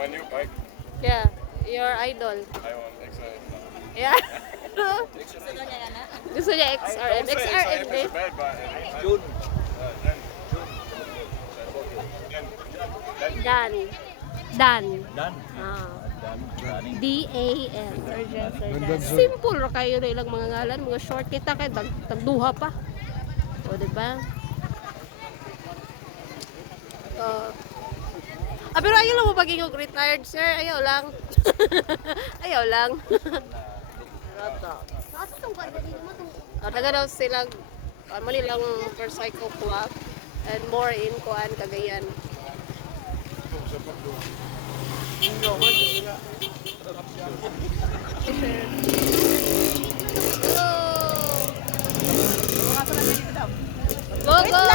my new bike. Yeah, your idol. I want XRM. Yeah. Gusto niya XRM. Don't say XRM XRM din. is bad, but June. Dan. Dan. Dan. Ah. Dan. Running. D-A-N. Surgeon, Ganda, surgeon. sir. Simple ra kayo na ilang mga ngalan. Mga short kita kay tagduha pa. O, diba? Pero ayaw lang mo pagiging retired, sir. Ayaw lang. Ayaw lang. Taga daw silang nilang motorcycle club and more in Kuan, Cagayan. Go, go!